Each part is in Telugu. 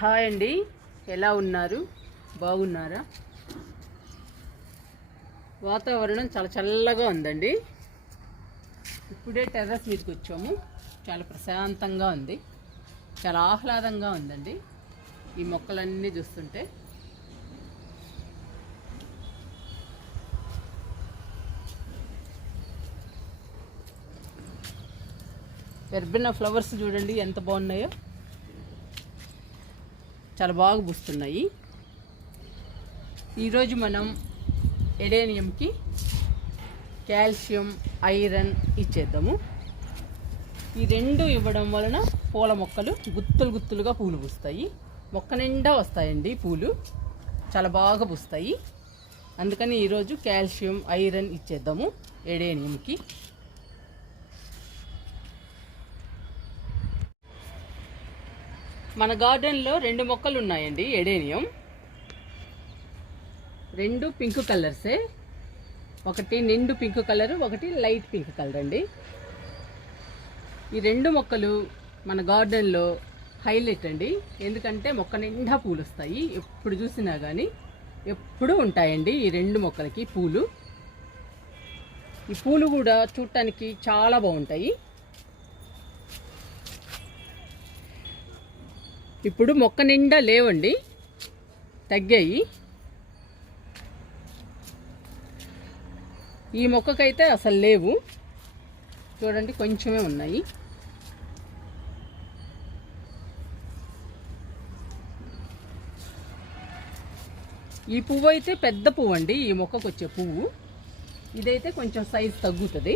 హాయ్ అండి. ఎలా ఉన్నారు? బాగున్నారా? వాతావరణం చాలా చల్లగా ఉందండి. ఇప్పుడే టెర్రస్ మీదకి వచ్చాము. చాలా ప్రశాంతంగా ఉంది. చాలా ఆహ్లాదంగా ఉందండి. ఈ మొక్కలన్నీ చూస్తుంటే. వెర్బిన ఫ్లవర్స్ చూడండి ఎంత బాగున్నాయో. చాలా బాగా పూస్తున్నాయి. ఈరోజు మనం ఎడేనియంకి కాల్షియం ఐరన్ ఇచ్చేద్దాము. ఈ రెండు ఇవ్వడం వలన పూల మొక్కలు గుత్తులు గుత్తులుగా పూలు పూస్తాయి. మొక్క నిండా వస్తాయండి పూలు. చాలా బాగా పూస్తాయి. అందుకని ఈరోజు కాల్షియం ఐరన్ ఇచ్చేద్దాము ఎడేనియంకి. మన గార్డెన్లో రెండు మొక్కలు ఉన్నాయండి ఎడేనియం రెండు పింక్ కలర్సే. ఒకటి నిండు పింక్ కలర్ ఒకటి లైట్ పింక్ కలర్ అండి ఈ రెండు మొక్కలు మన గార్డెన్లో హైలైట్ అండి. ఎందుకంటే మొక్క నిండా పూలు వస్తాయి ఎప్పుడు చూసినా కానీ ఎప్పుడూ ఉంటాయండి ఈ రెండు మొక్కలకి పూలు. ఈ పూలు కూడా చూడటానికి చాలా బాగుంటాయి. ఇప్పుడు మొక్క నిండా లేవండి. తగ్గాయి. ఈ మొక్కకైతే అసలు లేవు. చూడండి కొంచెమే ఉన్నాయి. ఈ పువ్వు అయితే పెద్ద పువ్వు అండి ఈ మొక్కకు వచ్చే పువ్వు. ఇదైతే కొంచెం సైజ్ తగ్గుతుంది.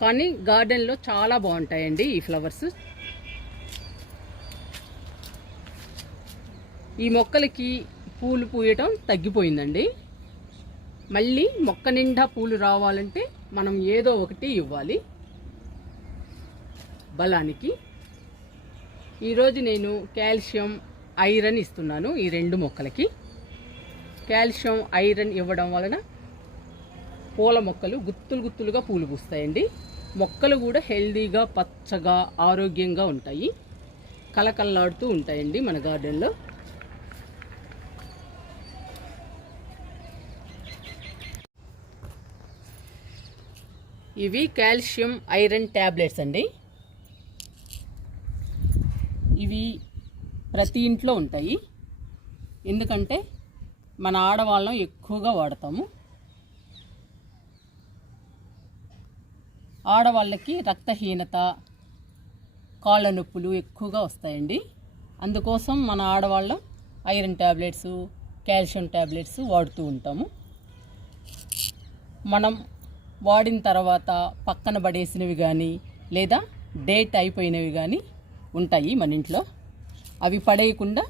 కానీ గార్డెన్లో చాలా బాగుంటాయండి ఈ ఫ్లవర్స్. ఈ మొక్కలకి పూలు పూయటం తగ్గిపోయిందండి. మళ్ళీ మొక్క నిండా పూలు రావాలంటే మనం ఏదో ఒకటి ఇవ్వాలి. బలానికి. ఈరోజు నేను కాల్షియం ఐరన్ ఇస్తున్నాను ఈ రెండు మొక్కలకి. కాల్షియం ఐరన్ ఇవ్వడం వలన పూల మొక్కలు గుత్తులు గుత్తులుగా పూలు పూస్తాయండి. మొక్కలు కూడా హెల్దీగా పచ్చగా ఆరోగ్యంగా ఉంటాయి. కలకల్లాడుతూ ఉంటాయండి మన గార్డెన్లో. ఇవి కాల్షియం ఐరన్ ట్యాబ్లెట్స్ అండి. ఇవి ప్రతి ఇంట్లో ఉంటాయి. ఎందుకంటే మన ఆడవాళ్ళం ఎక్కువగా వాడతాము. ఆడవాళ్ళకి రక్తహీనత కాళ్ళ నొప్పులు ఎక్కువగా వస్తాయండి. అందుకోసం మన ఆడవాళ్ళం ఐరన్ ట్యాబ్లెట్స్ కాల్షియం ట్యాబ్లెట్స్ వాడుతూ ఉంటాము. మనం వాడిన తర్వాత పక్కన పడేసినవి కానీ లేదా డేట్ అయిపోయినవి కానీ ఉంటాయి మన ఇంట్లో. అవి పడేయకుండా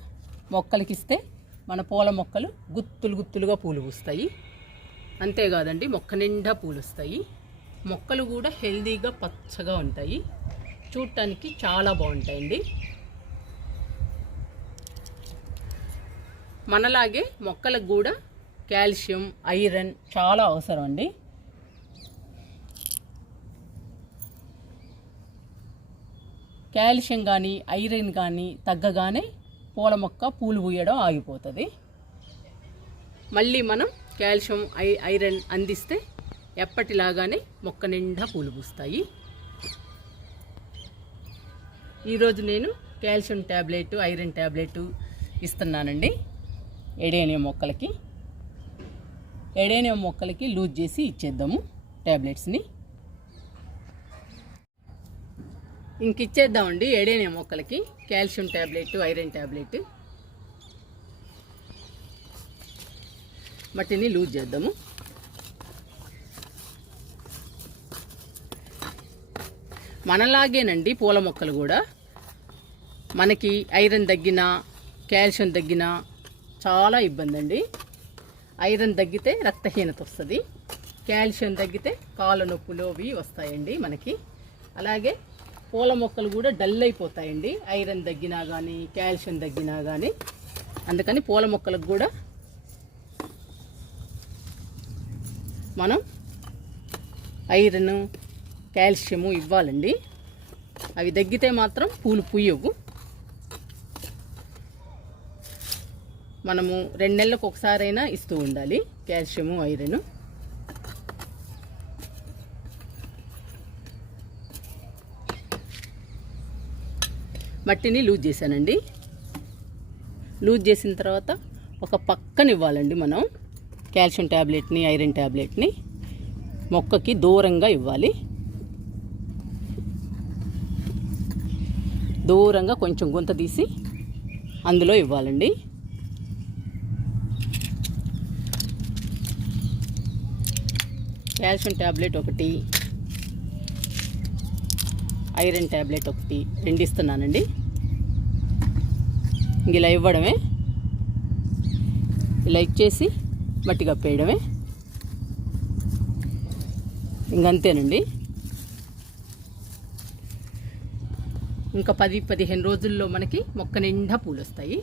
మొక్కలకిస్తే మన పూల మొక్కలు గుత్తులు గుత్తులుగా పూలు పూస్తాయి. అంతేకాదండి మొక్క నిండా పూలు వస్తాయి. మొక్కలు కూడా హెల్దీగా పచ్చగా ఉంటాయి. చూడటానికి చాలా బాగుంటాయండి. మనలాగే మొక్కలకు కూడా కాల్షియం ఐరన్ చాలా అవసరం అండి. కాల్షియం కానీ ఐరన్ కానీ తగ్గగానే పూల మొక్క పూలు పూయడం ఆగిపోతుంది. మళ్ళీ మనం కాల్షియం ఐ ఐరన్ అందిస్తే ఎప్పటిలాగానే మొక్క నిండా పూలు పూస్తాయి. ఈరోజు నేను కాల్షియం ట్యాబ్లెట్ ఐరన్ ట్యాబ్లెట్ ఇస్తున్నానండి. ఎడేనియం మొక్కలకి. ఎడేనియం మొక్కలకి లూజ్ చేసి ఇచ్చేద్దాము ట్యాబ్లెట్స్ని ఇంక ఇచ్చేద్దామండి ఎడేనియం మొక్కలకి. కాల్షియం ట్యాబ్లెట్ ఐరన్ ట్యాబ్లెట్ మట్టిని లూజ్ చేద్దాము. మనలాగేనండి పూల మొక్కలు కూడా. మనకి ఐరన్ తగ్గిన కాల్షియం తగ్గిన చాలా ఇబ్బంది అండి ఐరన్ తగ్గితే రక్తహీనత వస్తుంది. కాల్షియం తగ్గితే కాళ్ళ నొప్పులు అవి వస్తాయండి మనకి. అలాగే పూల మొక్కలు కూడా డల్ అయిపోతాయండి. ఐరన్ తగ్గినా కానీ కాల్షియం తగ్గినా కానీ అందుకని పూల మొక్కలకు కూడా మనం ఐరన్ కాల్షియము ఇవ్వాలండి. అవి తగ్గితే మాత్రం పూలు పుయ్యవు మనము రెండు నెలలకు ఒకసారైనా ఇస్తూ ఉండాలి కాల్షియము ఐరన్. మట్టిని లూజ్ చేశానండి. లూజ్ చేసిన తర్వాత ఒక పక్కన ఇవ్వాలండి మనం కాల్షియం ట్యాబ్లెట్ని ఐరన్ ట్యాబ్లెట్ని మొక్కకి దూరంగా ఇవ్వాలి. దూరంగా కొంచెం గుంత తీసి అందులో ఇవ్వాలండి. కాల్షియం ట్యాబ్లెట్ ఒకటి ఐరన్ ట్యాబ్లెట్ ఒకటి రెండు ఇస్తున్నానండి. ఇలా ఇవ్వడమే. ఇలా ఇచ్చేసి మట్టి కప్పేయడమే. ఇంకంతేనండి. ఇంకా పది పదిహేను రోజుల్లో మనకి మొక్క నిండా పూలు వస్తాయి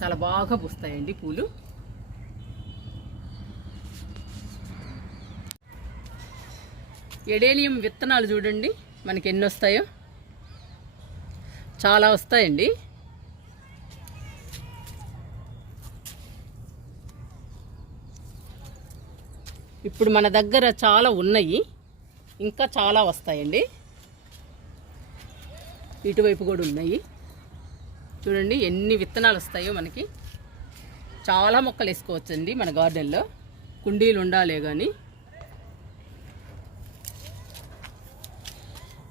చాలా బాగా పూస్తాయండి పూలు. ఎడేలియం విత్తనాలు చూడండి మనకి ఎన్ని వస్తాయో చాలా వస్తాయండి. ఇప్పుడు మన దగ్గర చాలా ఉన్నాయి ఇంకా చాలా వస్తాయండి. ఇటువైపు కూడా ఉన్నాయి. చూడండి ఎన్ని విత్తనాలు వస్తాయో మనకి. చాలా మొక్కలు వేసుకోవచ్చండి మన గార్డెన్లో. కుండీలు ఉండాలే కానీ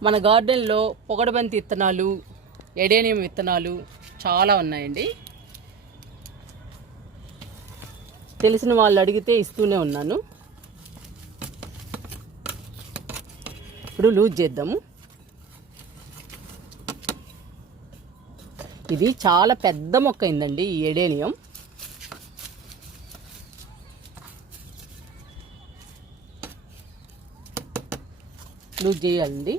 మన గార్డెన్లో పొగడబంతి విత్తనాలు ఎడేనియం విత్తనాలు చాలా ఉన్నాయండి. తెలిసిన వాళ్ళు అడిగితే ఇస్తూనే ఉన్నాను. ఇప్పుడు లూజ్ చేద్దాము. ఇది చాలా పెద్ద మొక్క అయిందండి ఈ ఎడేనియం లూజ్ చేయాలండి.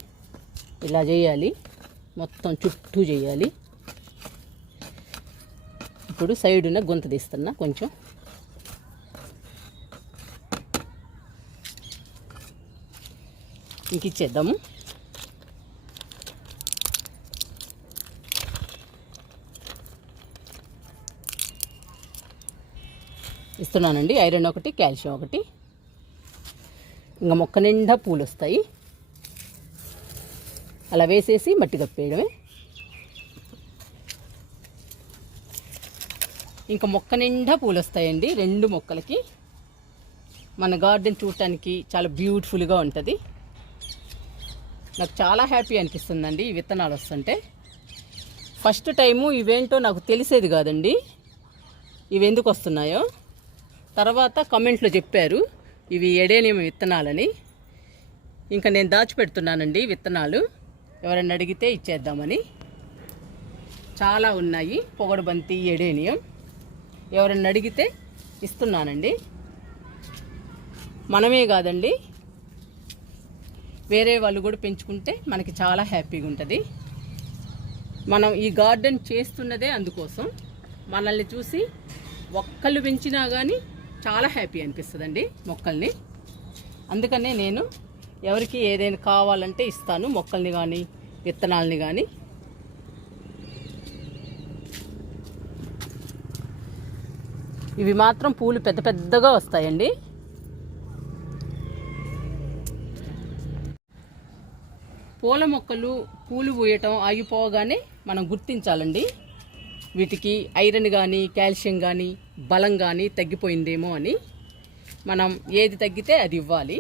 ఇలా చేయాలి. మొత్తం చుట్టూ చేయాలి. ఇప్పుడు సైడున గుంత తీస్తున్నా కొంచెం. ఇంక ఇచ్చేద్దాము ఇస్తున్నానండి. ఐరన్ ఒకటి కాల్షియం ఒకటి. ఇంకా మొక్క నిండా పూలు వస్తాయి అలా వేసేసి మట్టి కప్పేయడమే. ఇంకా మొక్క నిండా పూలు వస్తాయండి రెండు మొక్కలకి. మన గార్డెన్ చూడటానికి చాలా బ్యూటిఫుల్గా ఉంటుంది. నాకు చాలా హ్యాపీ అనిపిస్తుందండి ఈ విత్తనాలు వస్తుంటే. ఫస్ట్ టైము ఇవేంటో నాకు తెలిసేది కాదండి. ఇవి ఎందుకు వస్తున్నాయో. తర్వాత కమెంట్లో చెప్పారు ఇవి ఎడేనియం విత్తనాలని. ఇంకా నేను దాచిపెడుతున్నానండి విత్తనాలు. ఎవరైనా అడిగితే ఇచ్చేద్దామని. చాలా ఉన్నాయి. పొగడుబంతి ఎడేనియం. ఎవరైనా అడిగితే ఇస్తున్నానండి. మనమే కాదండి. వేరే వాళ్ళు కూడా పెంచుకుంటే మనకి చాలా హ్యాపీగా ఉంటుంది. మనం ఈ గార్డెన్ చేస్తున్నదే అందుకోసం. మనల్ని చూసి ఒక్కళ్ళు పెంచినా కానీ చాలా హ్యాపీ అనిపిస్తుందండి మొక్కల్ని. అందుకనే నేను ఎవరికి ఏదైనా కావాలంటే ఇస్తాను మొక్కల్ని కానీ విత్తనాలని కానీ ఇవి మాత్రం పూలు పెద్ద పెద్దగా వస్తాయండి. పూల మొక్కలు పూలు పూయటం ఆగిపోగానే మనం గుర్తించాలండి. వీటికి ఐరన్ కానీ కాల్షియం కానీ బలం కానీ తగ్గిపోయిందేమో అని మనం ఏది తగ్గితే అది ఇవ్వాలి.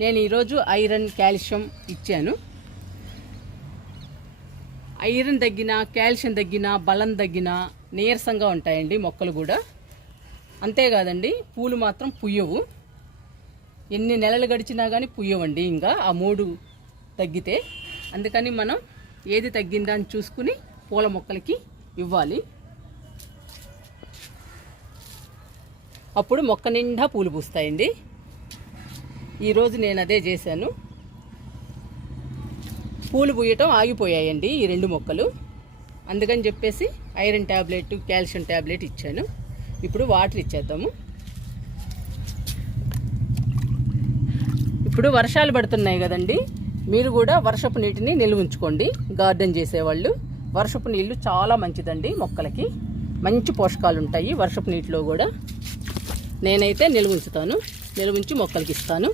నేను ఈరోజు ఐరన్ కాల్షియం ఇచ్చాను. ఐరన్ తగ్గిన కాల్షియం తగ్గిన బలం తగ్గిన నీరసంగా ఉంటాయండి మొక్కలు కూడా. అంతేకాదండి పూలు మాత్రం పుయ్యవు. ఎన్ని నెలలు గడిచినా కానీ పుయ్యవండి ఇంకా ఆ మూడు తగ్గితే. అందుకని మనం ఏది తగ్గిందా అని చూసుకుని పూల మొక్కలకి ఇవ్వాలి. అప్పుడు మొక్క నిండా పూలు పూస్తాయండి. ఈరోజు నేను అదే చేశాను. పూలు పూయటం ఆగిపోయాయండి ఈ రెండు మొక్కలు. అందుకని చెప్పేసి ఐరన్ ట్యాబ్లెట్ కాల్షియం ట్యాబ్లెట్ ఇచ్చాను. ఇప్పుడు వాటర్ ఇచ్చేద్దాము. ఇప్పుడు వర్షాలు పడుతున్నాయి కదండి. మీరు కూడా వర్షపు నీటిని నిల్వ ఉంచుకోండి. గార్డెన్ చేసేవాళ్ళు. వర్షపు నీళ్ళు చాలా మంచిదండి మొక్కలకి. మంచి పోషకాలు ఉంటాయి వర్షపు నీటిలో కూడా. నేనైతే నిల్వ ఉంచుతాను. ఉంచి మొక్కలకి ఇస్తాను.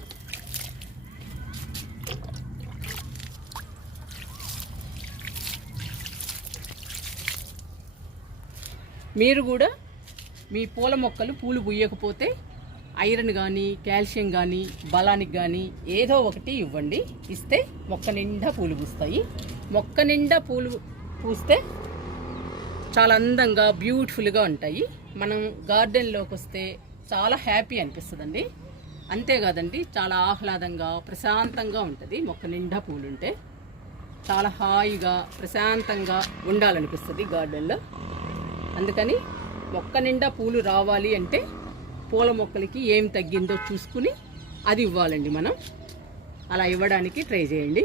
మీరు కూడా మీ పూల మొక్కలు పూలు పూయకపోతే ఐరన్ కానీ కాల్షియం కానీ బలానికి కానీ ఏదో ఒకటి ఇవ్వండి. ఇస్తే మొక్క నిండా పూలు పూస్తాయి. మొక్క నిండా పూలు పూస్తే చాలా అందంగా బ్యూటిఫుల్గా ఉంటాయి. మనం గార్డెన్లోకి వస్తే చాలా హ్యాపీ అనిపిస్తుందండి. అంతేకాదండి చాలా ఆహ్లాదంగా ప్రశాంతంగా ఉంటుంది. మొక్క నిండా పూలుంటే చాలా హాయిగా ప్రశాంతంగా ఉండాలనిపిస్తుంది గార్డెన్లో అందుకని మొక్క నిండా పూలు రావాలి అంటే పూల మొక్కలకి ఏం తగ్గిందో చూసుకుని అది ఇవ్వాలండి మనం. అలా ఇవ్వడానికి ట్రై చేయండి.